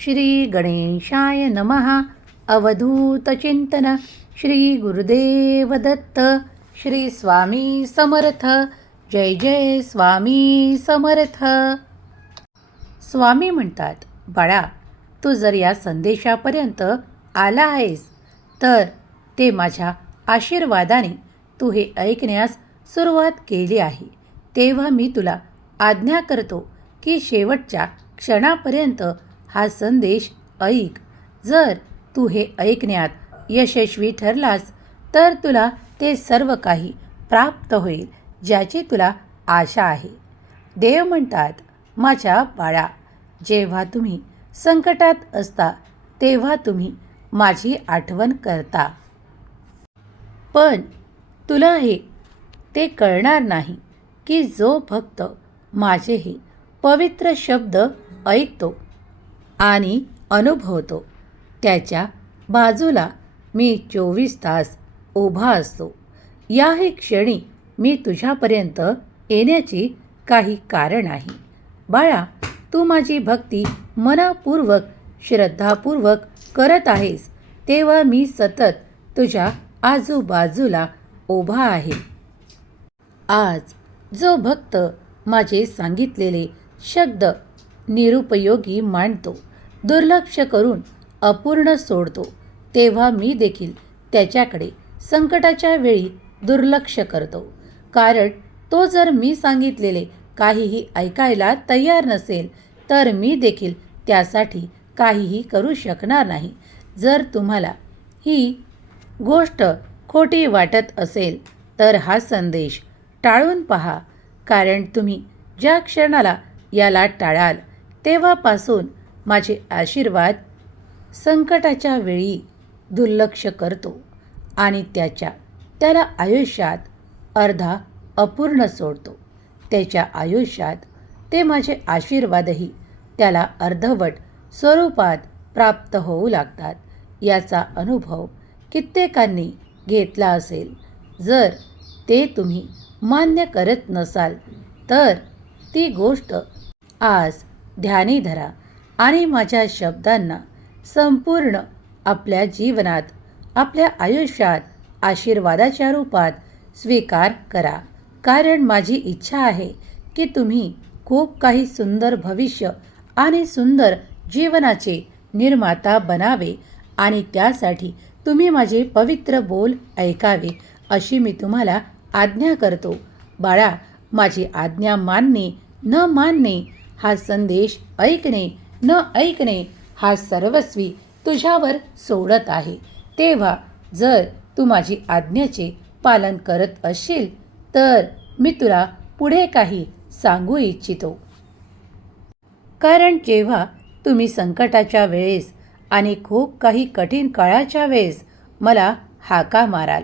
श्री गणेशाय नमः अवधूतचिंतन श्री गुरुदेव दत्त। श्री स्वामी समर्थ। जय जय स्वामी समर्थ। स्वामी म्हणतात बाळा तू जर या संदेशापर्यंत आला आहेस तर ते माझ्या आशीर्वादाने तू हे ऐकण्यास सुरुवात केली आहे. तेव्हा मी तुला आज्ञा करतो की शेवटच्या क्षणापर्यंत हा संदेश ऐक. जर तू हे ऐकण्यात यशस्वी ठरलास तर तुला ते सर्व काही प्राप्त होईल ज्याची तुला आशा आहे. देव म्हणतात माझ्या बाळा जेव्हा तुम्ही संकटात असता तेव्हा तुम्ही माझी आठवण करता. पण तुला हे ते कळणार नाही की जो भक्त माझे हे पवित्र शब्द ऐकतो आणि अनुभवतो. त्याच्या बाजूला मी चोवीस तास उभा असतो. याही क्षणी मी तुझ्यापर्यंत येण्याची काही कारण आहे बाळा तू माझी भक्ती मनपूर्वक श्रद्धापूर्वक करत आहेस तेव्हा मी सतत तुझ्या आजूबाजूला उभा आहे. आज जो भक्त माझे सांगितलेले शब्द निरुपयोगी मांडतो दुर्लक्ष करून अपूर्ण सोडतो तेव्हा मी देखील त्याच्याकडे संकटाच्या वेळी दुर्लक्ष करतो. कारण तो जर मी सांगितलेले काहीही ऐकायला तयार नसेल तर मी देखील त्यासाठी काहीही करू शकणार नाही. जर तुम्हाला ही गोष्ट खोटी वाटत असेल तर हा संदेश टाळून पहा. कारण तुम्ही ज्या क्षणाला याला टाळाल तेव्हापासून माझे आशीर्वाद संकटाच्या वेळी दुर्लक्ष करतो आणि त्याच्या त्याला आयुष्यात अर्धा अपूर्ण सोडतो. त्याच्या आयुष्यात ते माझे आशीर्वादही त्याला अर्धवट स्वरूपात प्राप्त होऊ लागतात. याचा अनुभव कित्येकांनी घेतला असेल. जर ते तुम्ही मान्य करत नसाल तर ती गोष्ट आज ध्यानी धरा. आणि माझ्या शब्दांना संपूर्ण आपल्या जीवनात आपल्या आयुष्यात आशीर्वादाच्या रूपात स्वीकार करा. कारण माझी इच्छा आहे की तुम्ही खूप काही सुंदर भविष्य आणि सुंदर जीवनाचे निर्माता बनावे आणि त्यासाठी तुम्ही माझे पवित्र बोल ऐकावे अशी मी तुम्हाला आज्ञा करतो. बाळा माझी आज्ञा मानणे न मानणे हा संदेश ऐकणे न ऐकणे हा सर्वस्वी तुझ्यावर सोडत आहे. तेव्हा जर तू माझी आज्ञेचे पालन करत असशील तर मी तुला पुढे काही सांगू इच्छितो. कारण जेव्हा तुम्ही संकटाच्या वेळेस आणि खूप काही कठीण काळाच्या वेळेस मला हाका माराल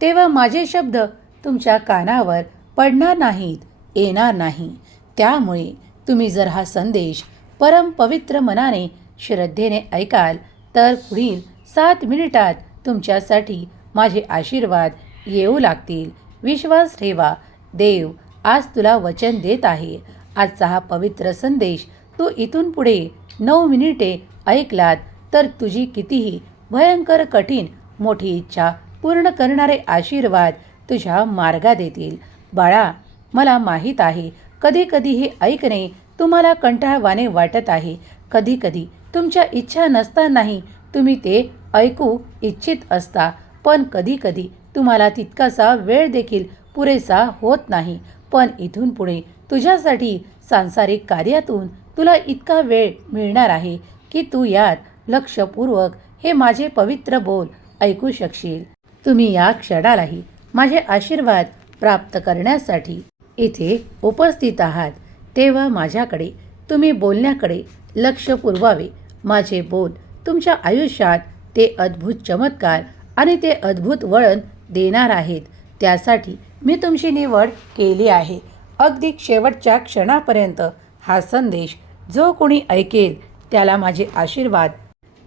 तेव्हा माझे शब्द तुमच्या कानावर पडणार नाहीत येणार नाही. त्यामुळे तुम्ही जर हा संदेश परम पवित्र मनाने श्रद्धेने ऐकाल तर पुढील सात मिनिटात तुमच्यासाठी माझे आशीर्वाद येऊ लागतील. विश्वास ठेवा. देव आज तुला वचन देत आहे. आजचा हा पवित्र संदेश तू इथून पुढे नऊ मिनिटे ऐकलात तर तुझी कितीही भयंकर कठीण मोठी इच्छा पूर्ण करणारे आशीर्वाद तुझ्या मार्गात येतील. बाळा मला माहीत आहे कधीकधी हे ऐकणे तुम्हाला कंटाळवाने वाटत आहे. कधीकधी तुमच्या इच्छा नसतानाही तुम्ही ते ऐकू इच्छित असता. पण कधीकधी तुम्हाला तितकासा वेळ देखील पुरेसा होत नाही. पण इथून पुढे तुझ्यासाठी सांसारिक कार्यातून तुला इतका वेळ मिळणार आहे की तू यात लक्षपूर्वक हे माझे पवित्र बोल ऐकू शकशील. तुम्ही या क्षणालाही माझे आशीर्वाद प्राप्त करण्यासाठी इथे उपस्थित आहात. तेव्हा माझ्याकडे तुम्ही बोलण्याकडे लक्ष पुरवावे. माझे बोल तुमच्या आयुष्यात ते अद्भुत चमत्कार आणि ते अद्भुत वळण देणार आहेत. त्यासाठी मी तुमची निवड केली आहे. अगदी शेवटच्या क्षणापर्यंत हा संदेश जो कोणी ऐकेल त्याला माझे आशीर्वाद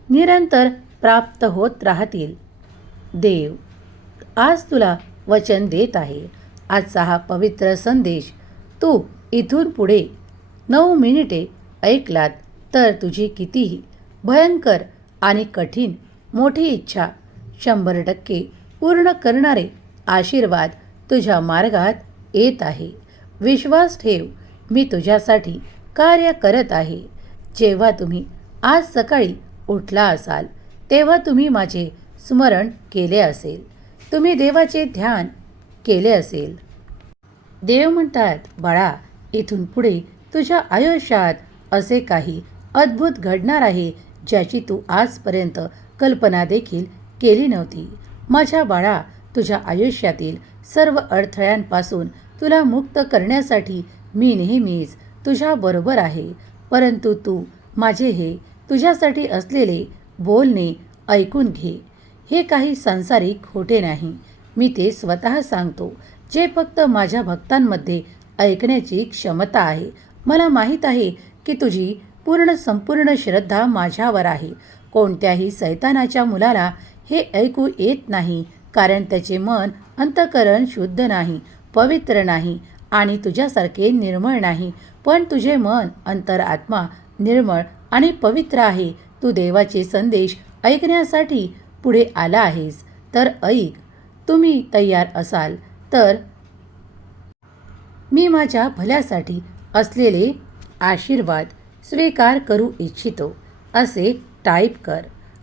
निरंतर प्राप्त होत राहतील. देव आज तुला वचन देत आहे. आजचा हा पवित्र संदेश तू इथून पुढे नऊ मिनिटे ऐकलात तर तुझी कितीही भयंकर आणि कठीण मोठी इच्छा शंभर टक्के पूर्ण करणारे आशीर्वाद तुझ्या मार्गात येत आहे. विश्वास ठेव मी तुझ्यासाठी कार्य करत आहे. जेव्हा तुम्ही आज सकाळी उठला असाल तेव्हा तुम्ही माझे स्मरण केले असेल. तुम्ही देवाचे ध्यान केले असेल. देव म्हणतात बाळा इथून पुढे तुझ्या आयुष्यात असे काही अद्भुत घडणार आहे ज्याची तू आजपर्यंत कल्पना देखील केली नव्हती. माझ्या बाळा तुझ्या आयुष्यातील सर्व अडथळ्यांपासून तुला मुक्त करण्यासाठी मी नेहमीच तुझ्याबरोबर आहे. परंतु तू माझे हे तुझ्यासाठी असलेले बोलणे ऐकून घे. हे काही सांसारिक खोटे नाही. मी ते स्वतः सांगतो जे फक्त माझ्या भक्तांमध्ये ऐकण्याची क्षमता आहे. मला माहीत आहे की तुझी पूर्ण संपूर्ण श्रद्धा माझ्यावर आहे. कोणत्याही सैतानाच्या मुलाला हे ऐकू येत नाही कारण त्याचे मन अंतकरण शुद्ध नाही पवित्र नाही आणि तुझ्यासारखे निर्मळ नाही. पण तुझे मन अंतरात्मा निर्मळ आणि पवित्र आहे. तू देवाचे संदेश ऐकण्यासाठी पुढे आला आहेस. तर ऐक. तुम्ही तयार असाल. तर मी माझ्या भल्यासाठी असलेले आशीर्वाद स्वीकार करू इच्छितो असे टाईप कर.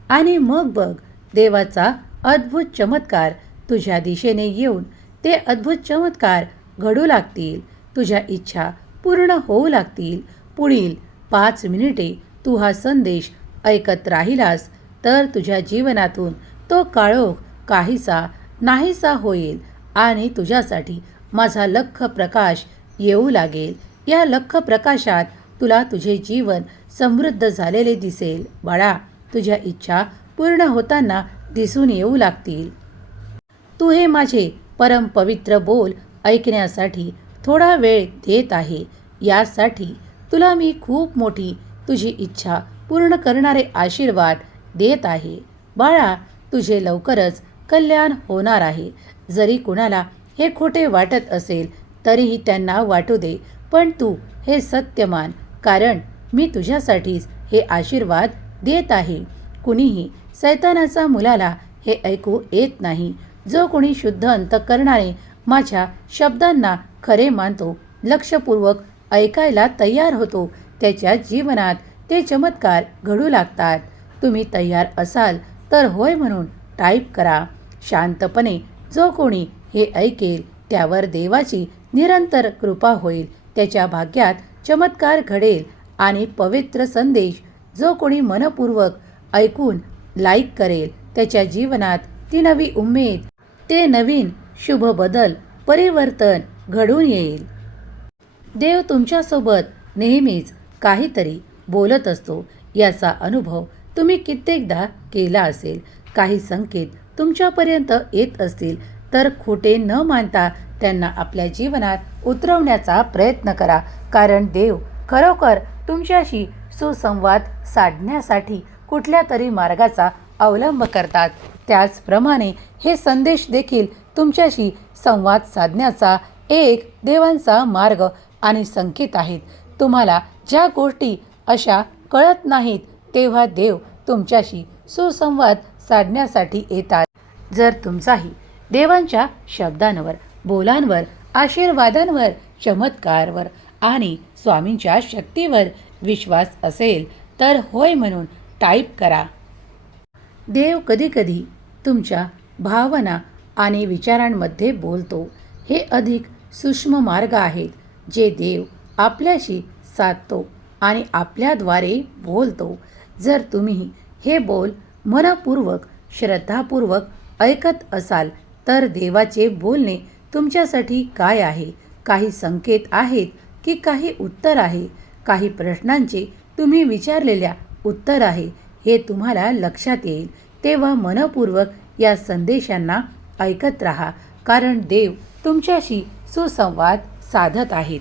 आणि मग बघ देवाचा अद्भुत चमत्कार तुझ्या दिशेने येऊन ते अद्भुत चमत्कार घडू लागतील. तुझ्या इच्छा पूर्ण होऊ लागतील. पुढील पाच मिनिटे तू हा संदेश ऐकत राहिलास तर तुझ्या जीवनातून तो काळोख काहीसा नाहीसा होईल आणि तुझ्यासाठी माझा लख प्रकाश येऊ लागेल. या लख प्रकाशात तुला तुझे जीवन समृद्ध झालेले दिसेल. बाळा तुझ्या इच्छा पूर्ण होताना दिसून येऊ लागतील. तू हे माझे परम पवित्र बोल ऐकण्यासाठी थोडा वेळ देत आहे. यासाठी तुला मी खूप मोठी तुझी इच्छा पूर्ण करणारे आशीर्वाद देत आहे. बाळा तुझे लवकरच कल्याण होणार आहे. जरी कुणाला हे खोटे वाटत असेल तरीही त्यांना वाटू दे. पण तू हे सत्य मान कारण मी तुझ्यासाठीच हे आशीर्वाद देत आहे. कुणीही सैतानाचा मुलाला हे ऐकू येत नाही. जो कोणी शुद्ध अंतकरणाने माझ्या शब्दांना खरे मानतो लक्षपूर्वक ऐकायला तयार होतो त्याच्या जीवनात ते चमत्कार घडू लागतात. तुम्ही तयार असाल तर होय म्हणून टाईप करा. शांतपणे जो कोणी हे ऐकेल त्यावर देवाची निरंतर कृपा होईल त्याच्या भाग्यात चमत्कार घडेल आणि पवित्र संदेश जो कोणी मनपूर्वक ऐकून लाईक करेल त्याच्या जीवनात ती नवी उमेद ते नवीन शुभ बदल परिवर्तन घडून येईल. देव तुमच्यासोबत नेहमीच काहीतरी बोलत असतो याचा अनुभव तुम्ही कित्येकदा केला असेल. काही संकेत तुमच्यापर्यंत येत असतील तर खोटे न मानता त्यांना आपल्या जीवनात उतरवण्याचा प्रयत्न करा. कारण देव खरोखर तुमच्याशी सुसंवाद साधण्यासाठी कुठल्या तरी मार्गाचा अवलंब करतात. त्याचप्रमाणे हे संदेश देखील तुमच्याशी संवाद साधण्याचा एक देवांचा मार्ग आणि संकेत आहेत. तुम्हाला ज्या गोष्टी अशा कळत नाहीत तेव्हा देव तुमच्याशी सुसंवाद साधण्यासाठी येतात. जर तुमचाही देवांच्या शब्दांवर बोलांवर आशीर्वादांवर चमत्कारवर आणि स्वामींच्या शक्तीवर विश्वास असेल तर होय म्हणून टाईप करा. देव कधीकधी तुमच्या भावना आणि विचारांमध्ये बोलतो. हे अधिक सूक्ष्म मार्ग आहेत जे देव आपल्याशी साधतो आणि आपल्याद्वारे बोलतो. जर तुम्ही हे बोल मनपूर्वक श्रद्धापूर्वक ऐकत असाल तर देवाचे बोलणे तुमच्यासाठी काय आहे? काही संकेत आहेत की काही उत्तर आहे? काही प्रश्नांचे तुम्ही विचारलेल्या उत्तर आहे हे तुम्हाला लक्षात येईल. तेव्हा मनपूर्वक या संदेशांना ऐकत राहा कारण देव तुमच्याशी सुसंवाद साधत आहेत.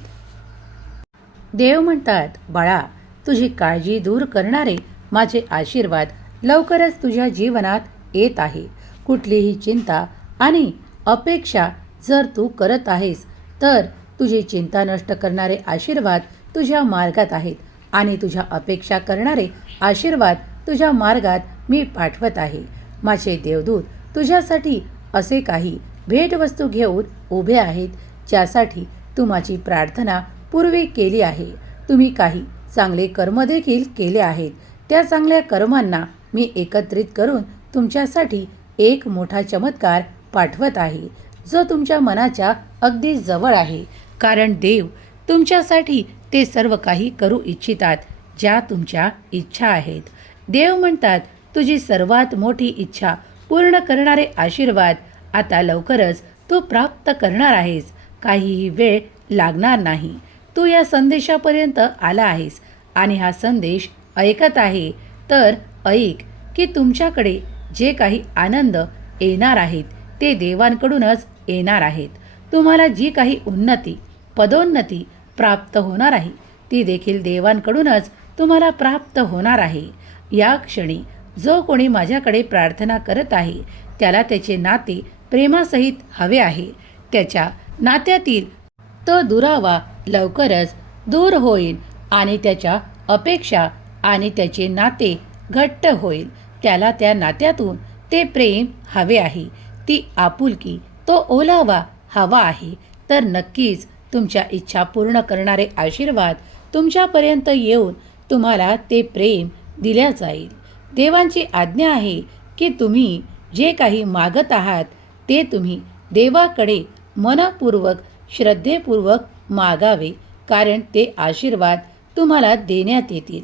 देव म्हणतात बाळा तुझी काळजी दूर करणारे माझे आशीर्वाद लवकरच तुझ्या जीवनात येत आहे. कुठलीही चिंता आणि अपेक्षा जर तू करत आहेस तर तुझी चिंता नष्ट करणारे आशीर्वाद तुझ्या मार्गात आहेत आणि तुझ्या अपेक्षा करणारे आशीर्वाद तुझ्या मार्गात मी पाठवत आहे. माझे देवदूत तुझ्यासाठी असे काही भेटवस्तू घेऊन उभे आहेत ज्यासाठी तू माझी प्रार्थना पूर्वी केली आहे. तुम्ही काही चांगले कर्म देखील केले आहेत. त्या चांगल्या कर्मांना मी एकत्रित करून तुमच्यासाठी एक मोठा चमत्कार पाठवत आहे. जो तुमच्या मनाच्या अगदी जवळ आहे. कारण देव तुमच्यासाठी ते सर्व काही करू इच्छितात ज्या तुमच्या इच्छा आहेत. देव म्हणतात तुझी सर्वात मोठी इच्छा पूर्ण करणारे आशीर्वाद. आता लवकरच तू प्राप्त करणार आहेस. काहीही वेळ लागणार नाही. तू या संदेशापर्यंत आला आहेस आणि हा संदेश ऐकत आहे. तर ऐक की तुमच्याकडे जे काही आनंद येणार आहेत ते देवांकडूनच येणार आहेत. तुम्हाला जी काही उन्नती पदोन्नती प्राप्त होणार आहे ती देखील देवांकडूनच तुम्हाला प्राप्त होणार आहे. या क्षणी जो कोणी माझ्याकडे प्रार्थना करत आहे त्याला त्याचे नाते प्रेमासहित हवे आहे. त्याच्या नात्यातील तो दुरावा लवकरच दूर होईल आणि त्याच्या अपेक्षा आणि त्याचे नाते घट्ट होईल. त्याला त्या नात्यातून ते प्रेम हवे आहे. ती आपुलकी तो ओलावा हवा आहे. तर नक्कीच तुमच्या इच्छा पूर्ण करणारे आशीर्वाद तुमच्यापर्यंत येऊन तुम्हाला ते प्रेम दिल्या जाईल. देवांची आज्ञा आहे की तुम्ही जे काही मागत आहात ते तुम्ही देवाकडे मनपूर्वक श्रद्धेपूर्वक मागावे कारण ते आशीर्वाद तुम्हाला देण्यात येतील.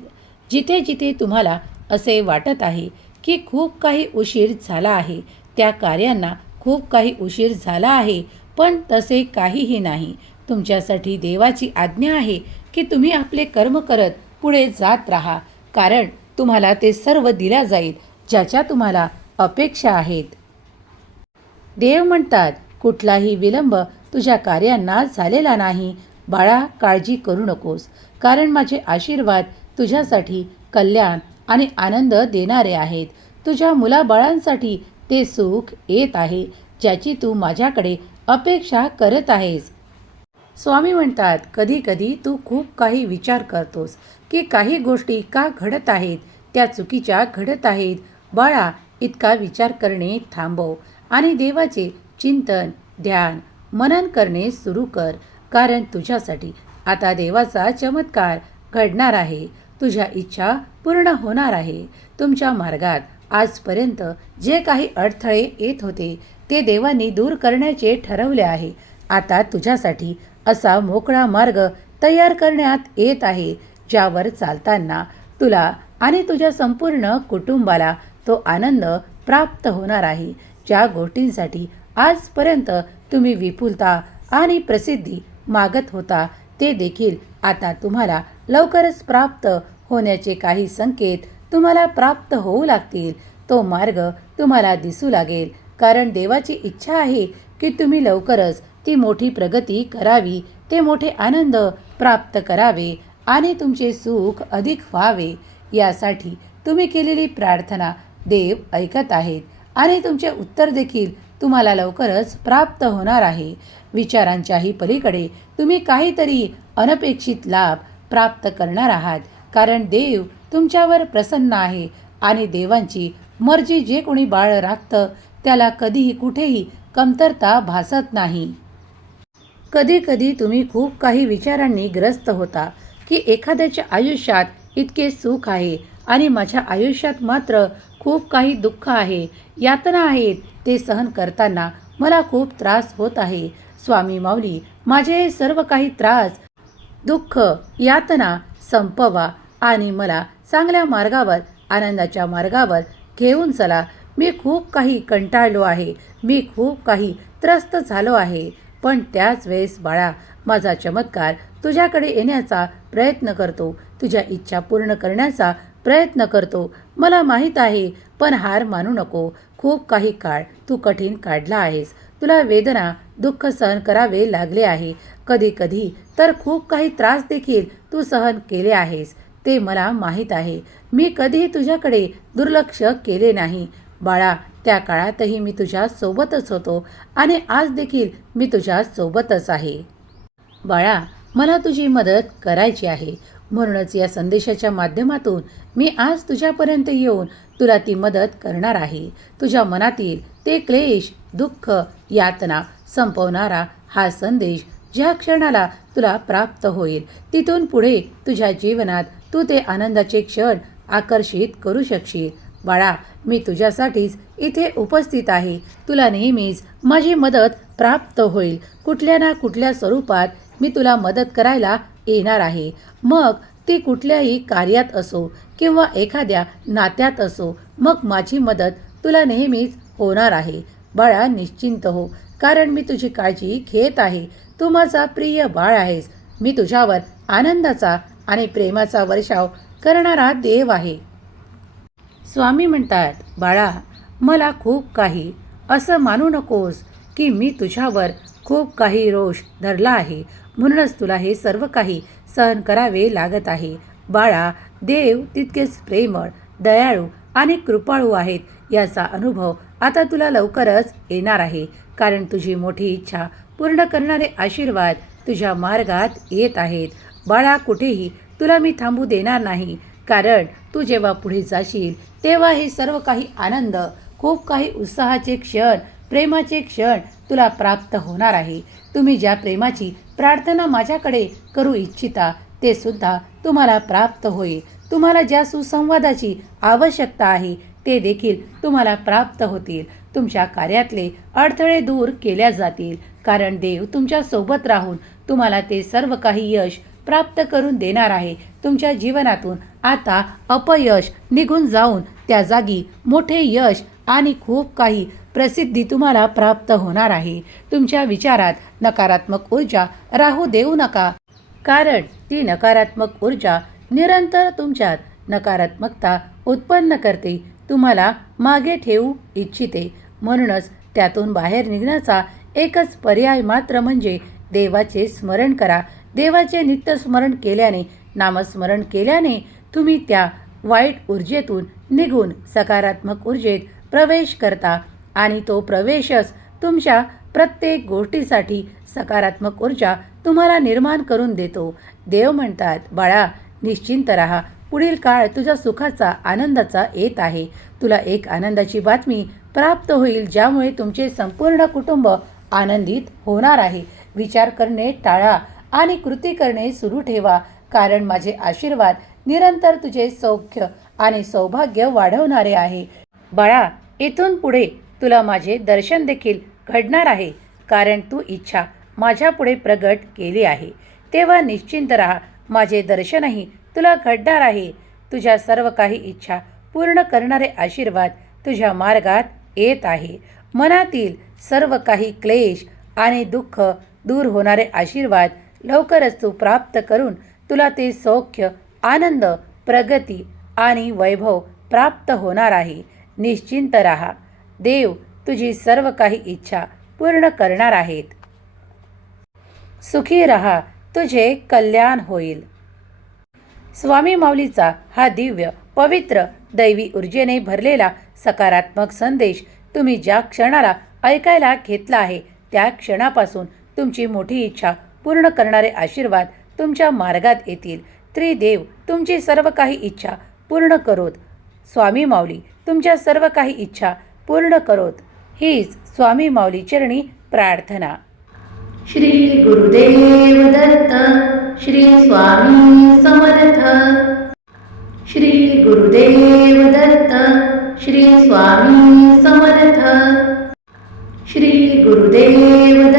जिथे जिथे तुम्हाला असे वाटत आहे की खूप काही उशीर झाला आहे त्या कार्यांना खूप काही उशीर झाला आहे पण तसे काहीही नाही. तुमच्यासाठी देवाची आज्ञा आहे की तुम्ही आपले कर्म करत पुढे जात राहा कारण तुम्हाला ते सर्व दिल्या जाईल ज्याच्या तुम्हाला अपेक्षा आहेत. देव म्हणतात कुठलाही विलंब तुझ्या कार्यांना झालेला नाही. बाळा काळजी करू नकोस कारण माझे आशीर्वाद तुझ्यासाठी कल्याण आणि आनंद देणारे आहेत. तुझ्या मुलाबाळांसाठी ते सुख येत आहे ज्याची तू माझ्याकडे अपेक्षा करत आहेस. स्वामी म्हणतात कधी कधी तू खूप काही विचार करतोस की काही गोष्टी का घडत आहेत? त्या चुकीच्या घडत आहेत. बाळा इतका विचार करणे थांबव आणि देवाचे चिंतन ध्यान मनन करणे सुरू कर कारण तुझ्यासाठी आता देवाचा चमत्कार घडणार आहे. तुझ्या इच्छा पूर्ण होणार आहे. तुमच्या मार्गात आजपर्यंत जे काही अडथळे येत होते ते देवांनी दूर करण्याचे ठरवले आहे. आता तुझ्यासाठी असा मोकळा मार्ग तयार करण्यात येत आहे ज्यावर चालताना तुला आणि तुझ्या संपूर्ण कुटुंबाला तो आनंद प्राप्त होणार आहे. ज्या गोष्टींसाठी आजपर्यंत तुम्ही विपुलता आणि प्रसिद्धी मागत होता ते देखील आता तुम्हाला लवकरच प्राप्त होण्याचे काही संकेत तुम्हाला प्राप्त होऊ लागतील. तो मार्ग तुम्हाला दिसू लागेल. कारण देवाची इच्छा आहे की तुम्ही लवकरच ती मोठी प्रगती करावी ते मोठे आनंद प्राप्त करावे आणि तुमचे सुख अधिक व्हावे. यासाठी तुम्ही केलेली प्रार्थना देव ऐकत आहेत आणि तुमचे उत्तर देखील तुम्हाला लवकरच प्राप्त होणार आहे. विचारांच्याही पलीकडे तुम्ही काहीतरी अनपेक्षित लाभ प्राप्त करणार आहात. कारण देव तुमच्यावर प्रसन्न आहे आणि देवांची मर्जी जे कोणी बाळ राखतं त्याला कधीही कुठेही कमतरता भासत नाही. कधी कधी तुम्ही खूप काही विचारांनी ग्रस्त होता की एखाद्याच्या आयुष्यात इतके सुख आहे आणि माझ्या आयुष्यात मात्र खूप काही दुःख आहे यातना आहेत ते सहन करताना मला खूप त्रास होत आहे. स्वामी माऊली माझे हे सर्व काही त्रास दुःख यातना संपवा आणि मला चांगल्या मार्गावर आनंदाच्या मार्गावर घेऊन चला. मी खूप काही कंटाळलो आहे. मी खूप काही त्रस्त झालो आहे. पण त्याच वेळेस बाळा माझा चमत्कार तुझ्याकडे येण्याचा प्रयत्न करतो. तुझ्या इच्छा पूर्ण करण्याचा प्रयत्न करतो. मला माहीत आहे पण हार मानू नको. खूप काही काळ तू कठीण काढला आहेस. तुला वेदना दुःख सहन करावे लागले आहे. कधी कधी तर खूप काही त्रास देखील तू सहन केले आहेस. ते मला माहीत आहे. मी कधीही तुझ्याकडे दुर्लक्ष केले नाही. बाळा त्या काळातही मी तुझ्या सोबतच होतो आणि आज देखील मी तुझ्या सोबतच आहे. बाळा मला तुझी मदत करायची आहे. म्हणूनच या संदेशाच्या माध्यमातून मी आज तुझ्यापर्यंत येऊन तुला ती मदत करणार आहे. तुझ्या मनातील ते क्लेश दुःख यातना संपवणारा हा संदेश ज्या क्षणाला तुला प्राप्त होईल तिथून पुढे तुझ्या जीवनात तू ते आनंदाचे क्षण आकर्षित करू शकशील. बाळा मी तुझ्यासाठीच इथे उपस्थित आहे. तुला नेहमीच माझी मदत प्राप्त होईल. कुठल्या ना कुठल्या स्वरूपात मी तुला मदत करायला येणार आहे. मग ती कुठल्याही कार्यात असो किंवा एखाद्या नात्यात असो मग माझी मदत तुला नेहमीच होणार आहे. बाळा निश्चिंत हो कारण मी तुझी काळजी घेत आहे. तू माझा प्रिय बाळ आहेस. मी तुझ्यावर आनंदाचा आणि प्रेमाचा वर्षाव करणारा देव आहे. स्वामी म्हणतात बाळा मला खूप काही. असं मानू नकोस की मी तुझ्यावर खूप काही रोष धरला आहे. म्हणूनच तुला हे सर्व काही सहन करावे लागत आहे. बाळा देव तितकेच प्रेमळ दयाळू आणि कृपाळू आहेत याचा अनुभव आता तुला लवकरच येणार आहे. कारण तुझी मोठी इच्छा पूर्ण करणारे आशीर्वाद तुझ्या मार्गात येत आहेत. बाळा कुठेही तुला मी थांबू देणार नाही. कारण तू जेव्हा पुढे जाशील तेव्हा हे सर्व काही आनंद खूप काही उत्साहाचे क्षण प्रेमाचे क्षण तुला प्राप्त होणार आहे. तुम्ही ज्या प्रेमाची प्रार्थना माझ्याकडे करू इच्छिता ते सुद्धा तुम्हाला प्राप्त होईल. तुम्हाला ज्या सुसंवादाची आवश्यकता आहे ते देखील तुम्हाला प्राप्त होतील. तुमच्या कार्यातले अडथळे दूर केल्या जातील. कारण देव तुमच्यासोबत राहून तुम्हाला ते सर्व काही यश प्राप्त करून देणार आहे. तुमच्या जीवनातून आता अपयश निघून जाऊन त्या जागी मोठे यश आणि खूप काही प्रसिद्धी तुम्हाला प्राप्त होणार आहे. तुमच्या विचारात नकारात्मक ऊर्जा राहू देऊ नका. कारण ती नकारात्मक ऊर्जा निरंतर तुमच्यात नकारात्मकता उत्पन्न करते. तुम्हाला मागे ठेवू इच्छिते. म्हणूनच त्यातून बाहेर निघण्याचा एकच पर्याय मात्र म्हणजे देवाचे स्मरण करा. देवाचे नित्यस्मरण केल्याने नामस्मरण केल्याने तुम्ही त्या वाईट ऊर्जेतून निघून सकारात्मक ऊर्जेत प्रवेश करता आणि तो प्रवेशच तुमच्या प्रत्येक गोष्टीसाठी सकारात्मक ऊर्जा तुम्हाला निर्माण करून देतो. देव म्हणतात बाळा निश्चिंत राहा. पुढील काळ तुझ्या सुखाचा आनंदाचा येत आहे. तुला एक आनंदाची बातमी प्राप्त होईल ज्यामुळे तुमचे संपूर्ण कुटुंब आनंदित होणार आहे. विचार करणे टाळा आणि कृती करणे सुरू ठेवा. कारण माझे आशीर्वाद निरंतर तुझे सौख्य आणि सौभाग्य वाढवणारे आहे. बाळा इथून पुढे तुला माझे दर्शन देखील घडणार आहे. कारण तू इच्छा माझ्यापुढे प्रगट केली आहे. तेव्हा निश्चिंत राहा. माझे दर्शनही तुला घडणार आहे. तुझ्या सर्व काही इच्छा पूर्ण करणारे आशीर्वाद तुझ्या मार्गात येत आहे. मनातील सर्व काही क्लेश आणि दुःख दूर होणारे आशीर्वाद लवकरच तू प्राप्त करून तुला ते सौख्य आनंद प्रगती आणि वैभव प्राप्त होणार आहे. निश्चिंत राहा. देव तुझी सर्व काही इच्छा पूर्ण करणार आहेत. सुखी रहा. तुझे कल्याण होईल. स्वामी माऊलीचा हा दिव्य पवित्र दैवी ऊर्जेने भरलेला सकारात्मक संदेश तुम्ही ज्या क्षणाला ऐकायला घेतला आहे त्या क्षणापासून तुमची मोठी इच्छा पूर्ण करणारे आशीर्वाद तुमच्या मार्गात येतील. त्रिदेव तुमची सर्व काही इच्छा पूर्ण करोत. स्वामी माऊली तुमच्या सर्व काही इच्छा पूर्ण करोत. हीच स्वामी माऊली चरणी प्रार्थना. श्री गुरुदेव दत्त श्री स्वामी समर्थ. श्री गुरुदेव दत्त श्री स्वामी समर्थ. श्री गुरुदेव दत्त